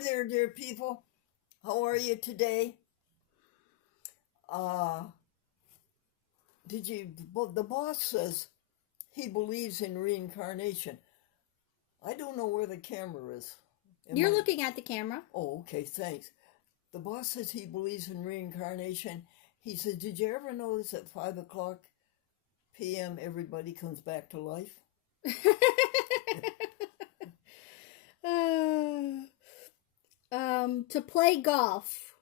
there, dear people. How are you today? The boss says he believes in reincarnation. I don't know where the camera is. You're looking at the camera. Oh, okay, thanks. The boss says he believes in reincarnation. He says, did you ever notice at 5 o'clock p.m. everybody comes back to life? To play golf.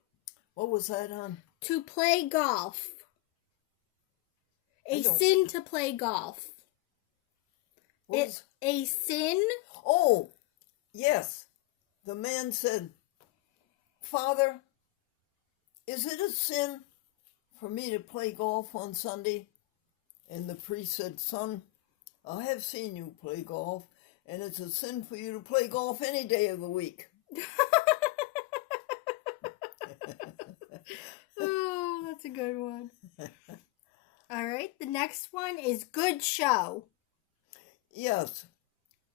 What was that on? To play golf. A sin to play golf. It's a sin? Oh, yes. The man said, Father, is it a sin for me to play golf on Sunday? And the priest said, Son, I have seen you play golf, and it's a sin for you to play golf any day of the week. Oh, that's a good one. All right, the next one is good show. Yes,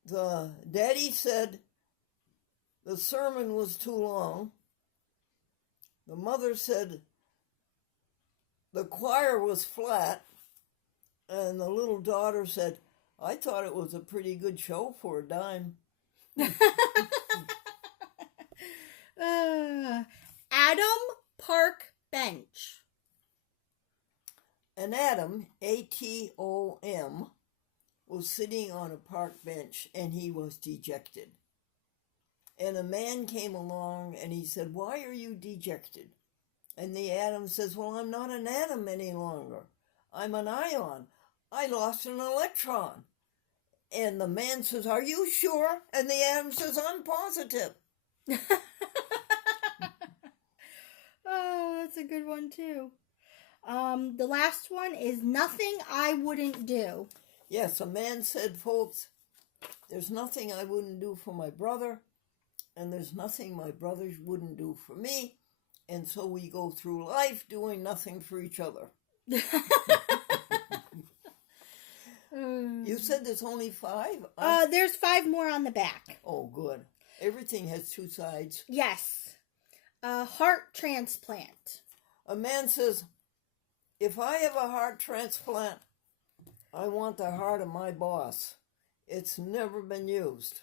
the daddy said the sermon was too long. The mother said the choir was flat. And the little daughter said, I thought it was a pretty good show for a dime. Adam Park Bench. And Adam, A-T-O-M, was sitting on a park bench and he was dejected. And a man came along and he said, why are you dejected? And the Adam says, well, I'm not an atom any longer. I'm an ion. I lost an electron. And the man says, are you sure? And the atom says, I'm positive. Oh, that's a good one too. The last one is nothing I wouldn't do. Yes, a man said, folks, there's nothing I wouldn't do for my brother, and there's nothing my brothers wouldn't do for me, and so we go through life doing nothing for each other. You said there's only 5? There's 5 more on the back. Oh, good. Everything has 2 sides. Yes. Heart transplant. A man says, if I have a heart transplant, I want the heart of my boss. It's never been used.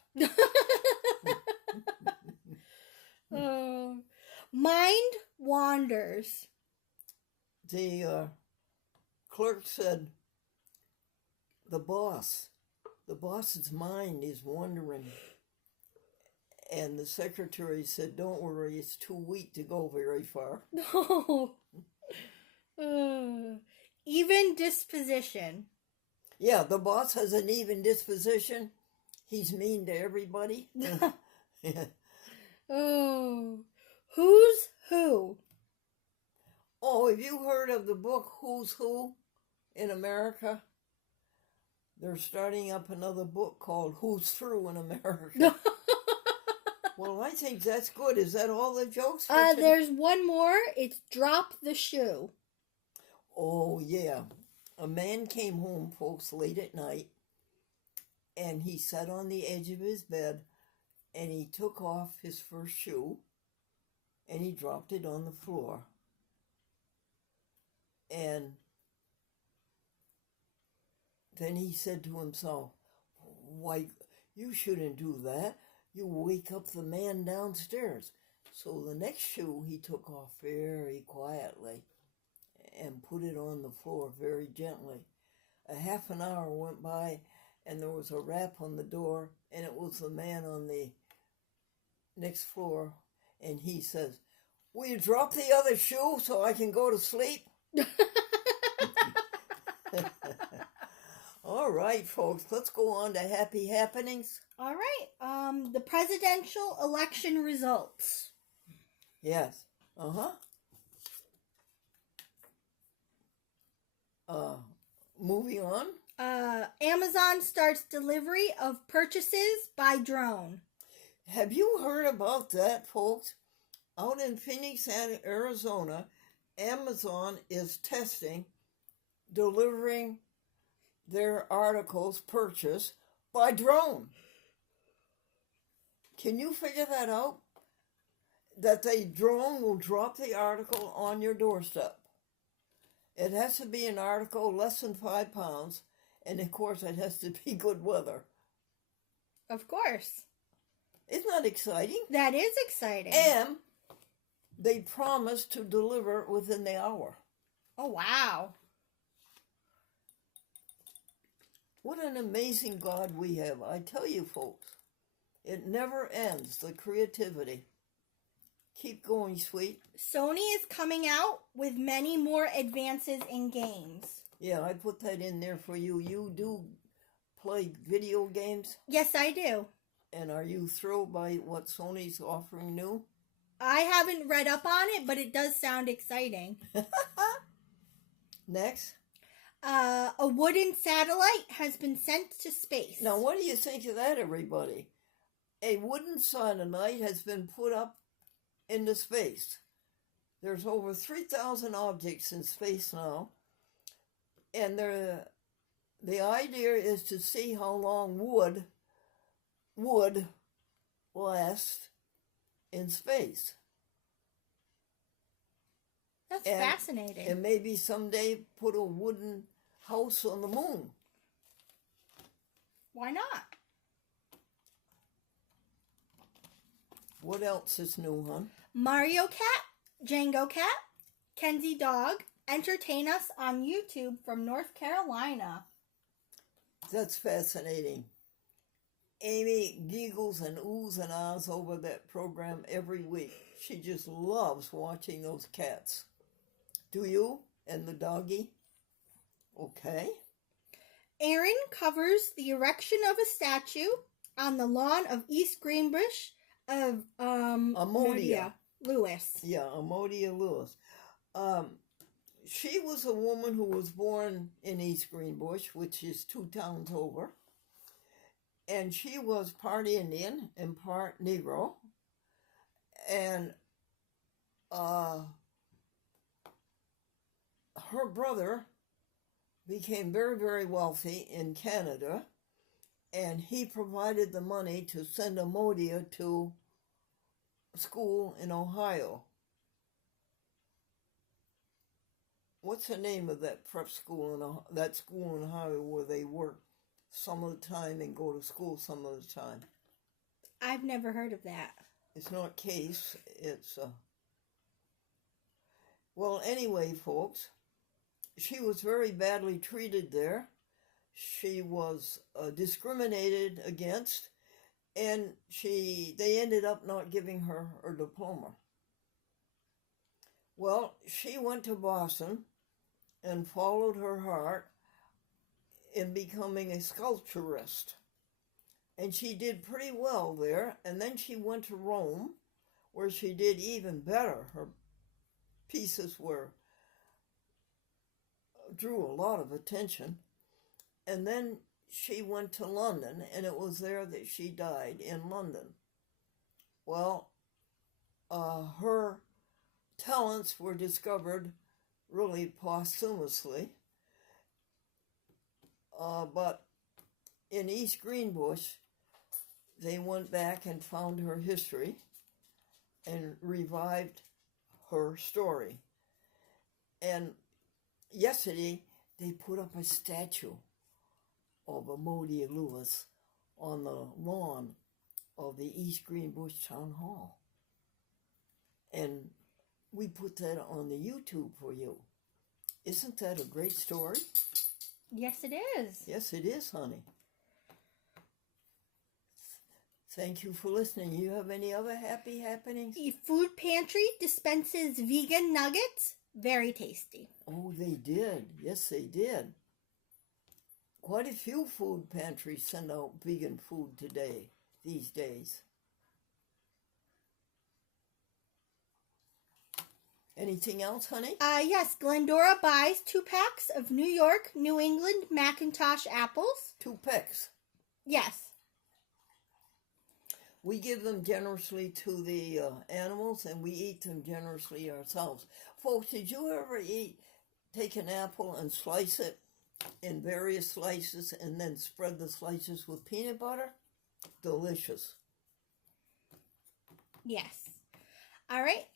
Mind wanders. The clerk said, the boss's mind is wandering. And the secretary said, don't worry, it's too weak to go very far. Even disposition. Yeah, the boss has an even disposition. He's mean to everybody. Oh, who's who? Oh, have you heard of the book Who's Who in America? They're starting up another book called Who's Through in America. Well, I think that's good. Is that all the jokes? There's one more. It's drop the shoe. Oh, yeah. A man came home, folks, late at night, and he sat on the edge of his bed, and he took off his first shoe, and he dropped it on the floor. And then he said to himself, why, you shouldn't do that. You wake up the man downstairs. So the next shoe he took off very quietly and put it on the floor very gently. A half an hour went by and there was a rap on the door, and it was the man on the next floor, and he says, will you drop the other shoe so I can go to sleep? All right, folks, let's go on to happy happenings. All right. The presidential election results. Yes. Moving on. Amazon starts delivery of purchases by drone. Have you heard about that, folks? Out in Phoenix, Arizona, Amazon is testing delivering their articles purchased by drone. Can you figure that out? that the drone will drop the article on your doorstep. It has to be an article less than 5 pounds, and of course it has to be good weather. Of course. Isn't that exciting? That is exciting. And they promise to deliver within the hour. Oh, wow. What an amazing God we have. I tell you, folks, it never ends, the creativity. Keep going, sweet. Sony is coming out with many more advances in games. Yeah, I put that in there for you. You do play video games? Yes, I do. And are you thrilled by what Sony's offering new? I haven't read up on it, but it does sound exciting. Next. A wooden satellite has been sent to space. Now, what do you think of that, everybody? A wooden satellite has been put up into space. There's over 3,000 objects in space now. And the idea is to see how long wood lasts in space. That's fascinating. And maybe someday put a wooden house on the moon. Why not? What else is new, hon? Mario Cat, Django Cat, Kenzie Dog entertain us on YouTube from North Carolina. That's fascinating. Amy giggles and oohs and ahs over that program every week. She just loves watching those cats. Do you? And the doggy? Okay. Aaron covers the erection of a statue on the lawn of East Greenbush of Amodia Lewis. Yeah, Amodia Lewis. She was a woman who was born in East Greenbush, which is 2 towns over. And she was part Indian and part Negro. And her brother became very, very wealthy in Canada, and he provided the money to send Amodia to school in Ohio. What's the name of that prep school that school in Ohio where they work some of the time and go to school some of the time? I've never heard of that. It's not Case. It's well, anyway, folks, she was very badly treated there. She was discriminated against, and they ended up not giving her her diploma. Well, she went to Boston and followed her heart in becoming a sculpturist. And she did pretty well there. And then she went to Rome, where she did even better. Her pieces drew a lot of attention. And then she went to London, and it was there that she died, in London. Well, her talents were discovered really posthumously. But in East Greenbush, they went back and found her history and revived her story. And yesterday, they put up a statue of Amodia Lewis on the lawn of the East Greenbush Town Hall. And we put that on the YouTube for you. Isn't that a great story? Yes, it is. Yes, it is, honey. Thank you for listening. You have any other happy happenings? The food pantry dispenses vegan nuggets. Very tasty. Oh, they did. Yes, they did. Quite a few food pantries send out vegan food these days. Anything else, honey? Yes, Glendora buys 2 packs of New York, New England Macintosh apples. 2 pecks. Yes. We give them generously to the animals, and we eat them generously ourselves. Folks, did you ever take an apple and slice it in various slices and then spread the slices with peanut butter? Delicious. Yes. All right.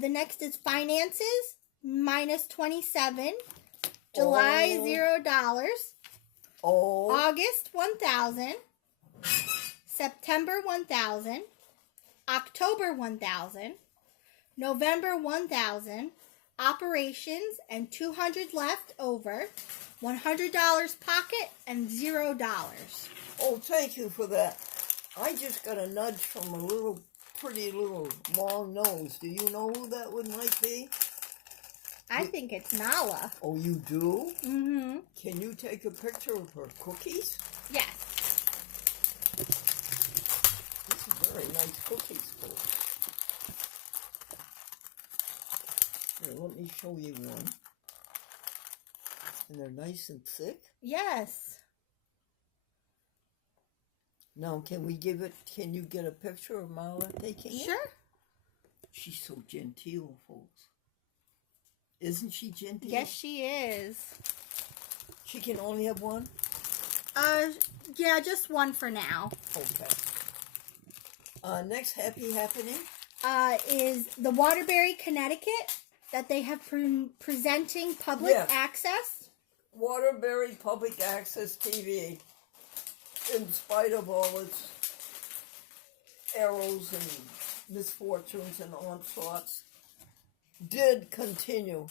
The next is finances, minus 27. July, Oh. $0. Oh, August, 1,000. September, 1,000. October, 1,000. November, 1,000. Operations and 200 left over. $100 pocket and $0. oh, thank you for that. I just got a nudge from a little pretty little long nose. Do you know who that might be? I think it's Nala. Oh, you do? Mm-hmm. Can you take a picture of her cookies? Yes. These are very nice cookies, folks. Here, let me show you one. And they're nice and thick. Yes. Now, can you get a picture of Mala taking it? Sure. She's so genteel, folks. Isn't she genteel? Yes, she is. She can only have one? Yeah, just one for now. Okay. Next happy happening? Is the Waterbury, Connecticut, that they have presenting public Yes. access. Waterbury Public Access TV, in spite of all its arrows and misfortunes and onslaughts, did continue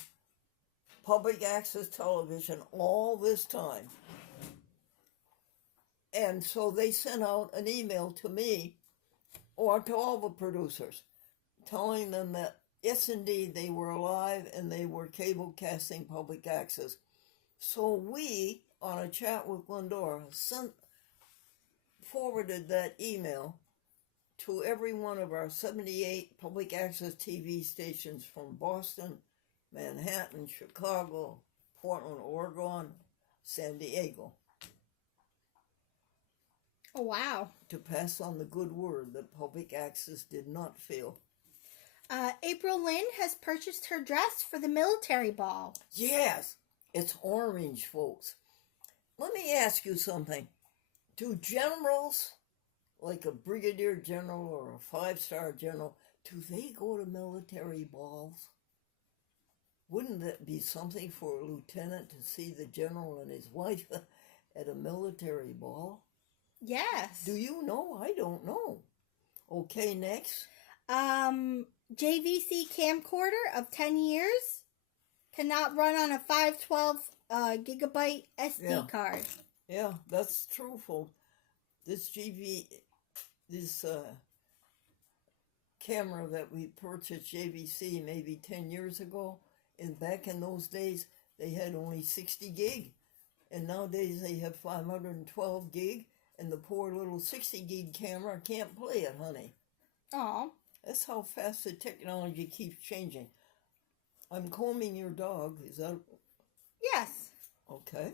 public access television all this time. And so they sent out an email to me or to all the producers telling them that yes, indeed, they were alive and they were cable casting public access. So we, on a chat with Glendora, forwarded that email to every one of our 78 public access TV stations from Boston, Manhattan, Chicago, Portland, Oregon, San Diego, Oh, wow. to pass on the good word that public access did not fail. April Lynn has purchased her dress for the military ball. Yes, it's orange, folks. Let me ask you something. Do generals, like a brigadier general or a 5-star general, do they go to military balls? Wouldn't that be something for a lieutenant to see the general and his wife at a military ball? Yes. Do you know? I don't know. Okay, next. JVC camcorder of 10 years cannot run on a 512 gigabyte SD card. Yeah, that's true, folks. This camera that we purchased, JVC, maybe 10 years ago, and back in those days, they had only 60 gig. And nowadays, they have 512 gig, and the poor little 60 gig camera can't play it, honey. Aw. That's how fast the technology keeps changing. I'm combing your dog. Is that... Yes. Okay.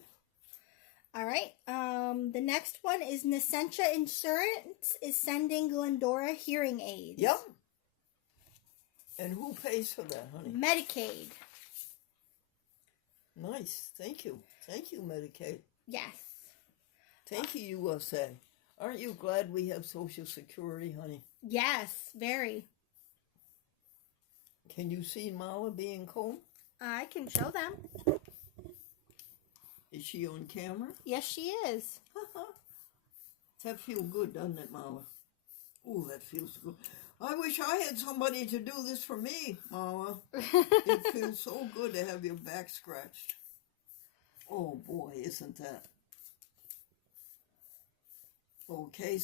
All right. The next one is Nescentia Insurance is sending Glendora hearing aids. Yep. And who pays for that, honey? Medicaid. Nice. Thank you. Thank you, Medicaid. Yes. Thank you, USA. Aren't you glad we have Social Security, honey? Yes, very. Can you see Mala being combed? I can show them. Is she on camera? Yes, she is. That feels good, doesn't it, Mala? Oh, that feels good. I wish I had somebody to do this for me, Mala. It feels so good to have your back scratched. Oh, boy, isn't that? Okay,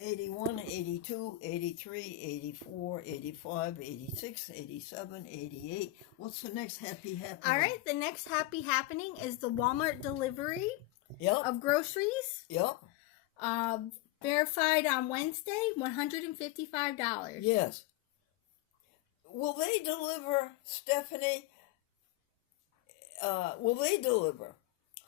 81, 82, 83, 84, 85, 86, 87, 88. What's the next happy happening? All right, the next happy happening is the Walmart delivery Yep. of groceries. Yep. Verified on Wednesday, $155. Yes. Will they deliver, Stephanie? Will they deliver?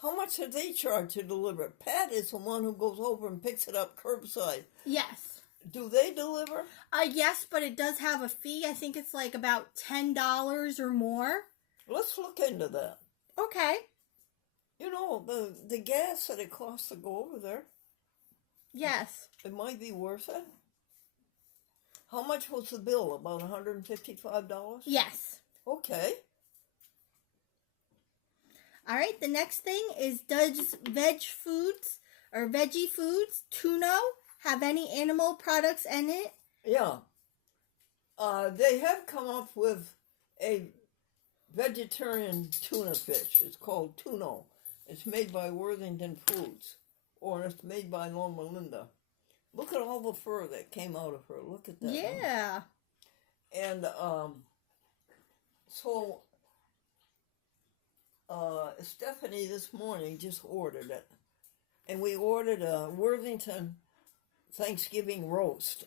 How much do they charge to deliver? Pat is the one who goes over and picks it up curbside. Yes. Do they deliver? Yes, but it does have a fee. I think it's like about $10 or more. Let's look into that. Okay. You know, the gas that it costs to go over there, Yes. it might be worth it. How much was the bill? About $155? Yes. Okay. All right, the next thing is, does veggie foods, Tuno, have any animal products in it? Yeah. They have come up with a vegetarian tuna fish. It's called Tuno. It's made by Worthington Foods, or it's made by Loma Linda. Look at all the fur that came out of her. Look at that. Yeah. And so Stephanie this morning just ordered it. And we ordered a Worthington Thanksgiving roast.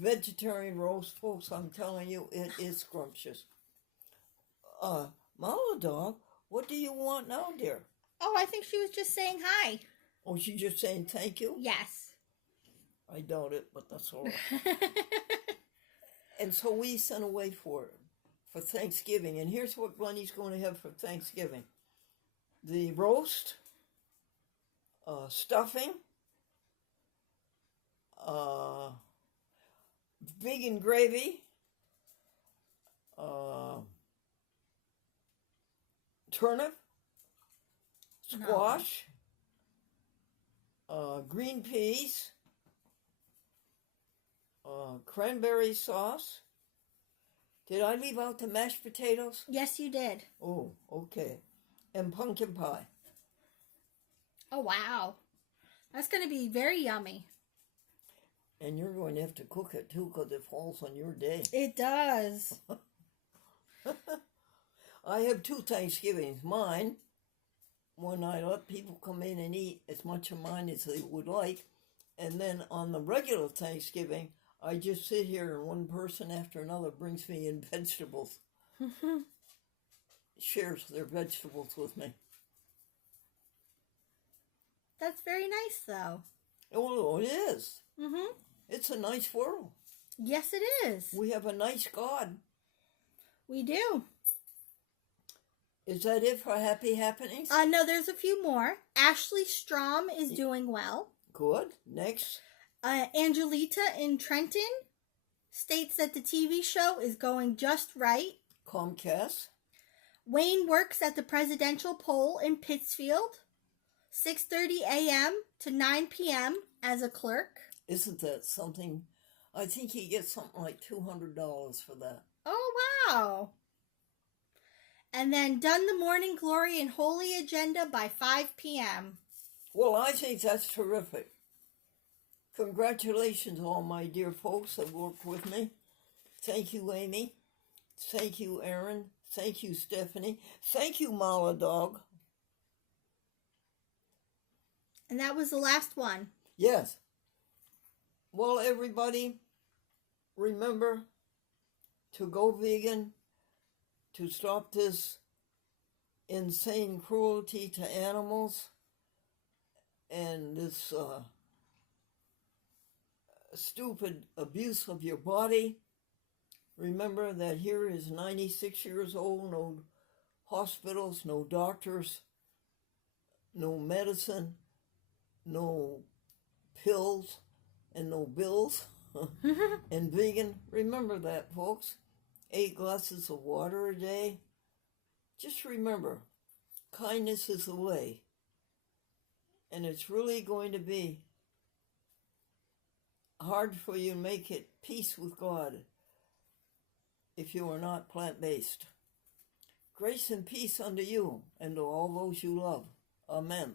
Vegetarian roast, folks. I'm telling you, it is scrumptious. Mama Dog, what do you want now, dear? Oh, I think she was just saying hi. Oh, she's just saying thank you? Yes. I doubt it, but that's all right. And so we sent away for Thanksgiving. And here's what Glennie's going to have for Thanksgiving. The roast, stuffing, vegan gravy, turnip, squash, green peas, cranberry sauce. Did I leave out the mashed potatoes? Yes, you did. Oh, okay. And pumpkin pie. Oh, wow. That's going to be very yummy. And you're going to have to cook it, too, because it falls on your day. It does. I have 2 Thanksgivings. Mine, when I let people come in and eat as much of mine as they would like. And then on the regular Thanksgiving, I just sit here and one person after another brings me in vegetables. Shares their vegetables with me. That's very nice, though. Oh, it is. Mm-hmm. It's a nice world. Yes, it is. We have a nice God. We do. Is that it for Happy Happenings? No, there's a few more. Ashley Strom is doing well. Good. Next. Angelita in Trenton states that the TV show is going just right. Comcast. Wayne works at the presidential poll in Pittsfield, 6:30 a.m. to 9 p.m. as a clerk. Isn't that something? I think he gets something like $200 for that. Oh, wow. And then done the Morning Glory and Holy Agenda by 5 p.m. Well, I think that's terrific. Congratulations, all my dear folks that work with me. Thank you, Amy. Thank you, Aaron. Thank you, Stephanie. Thank you, Mala Dog. And that was the last one. Yes. Well, everybody, remember to go vegan, to stop this insane cruelty to animals and this stupid abuse of your body. Remember that here is 96 years old, no hospitals, no doctors, no medicine, no pills, and no bills. And vegan, remember that, folks. 8 glasses of water a day. Just remember, kindness is the way. And it's really going to be hard for you to make it peace with God if you are not plant-based. Grace and peace unto you and to all those you love. Amen.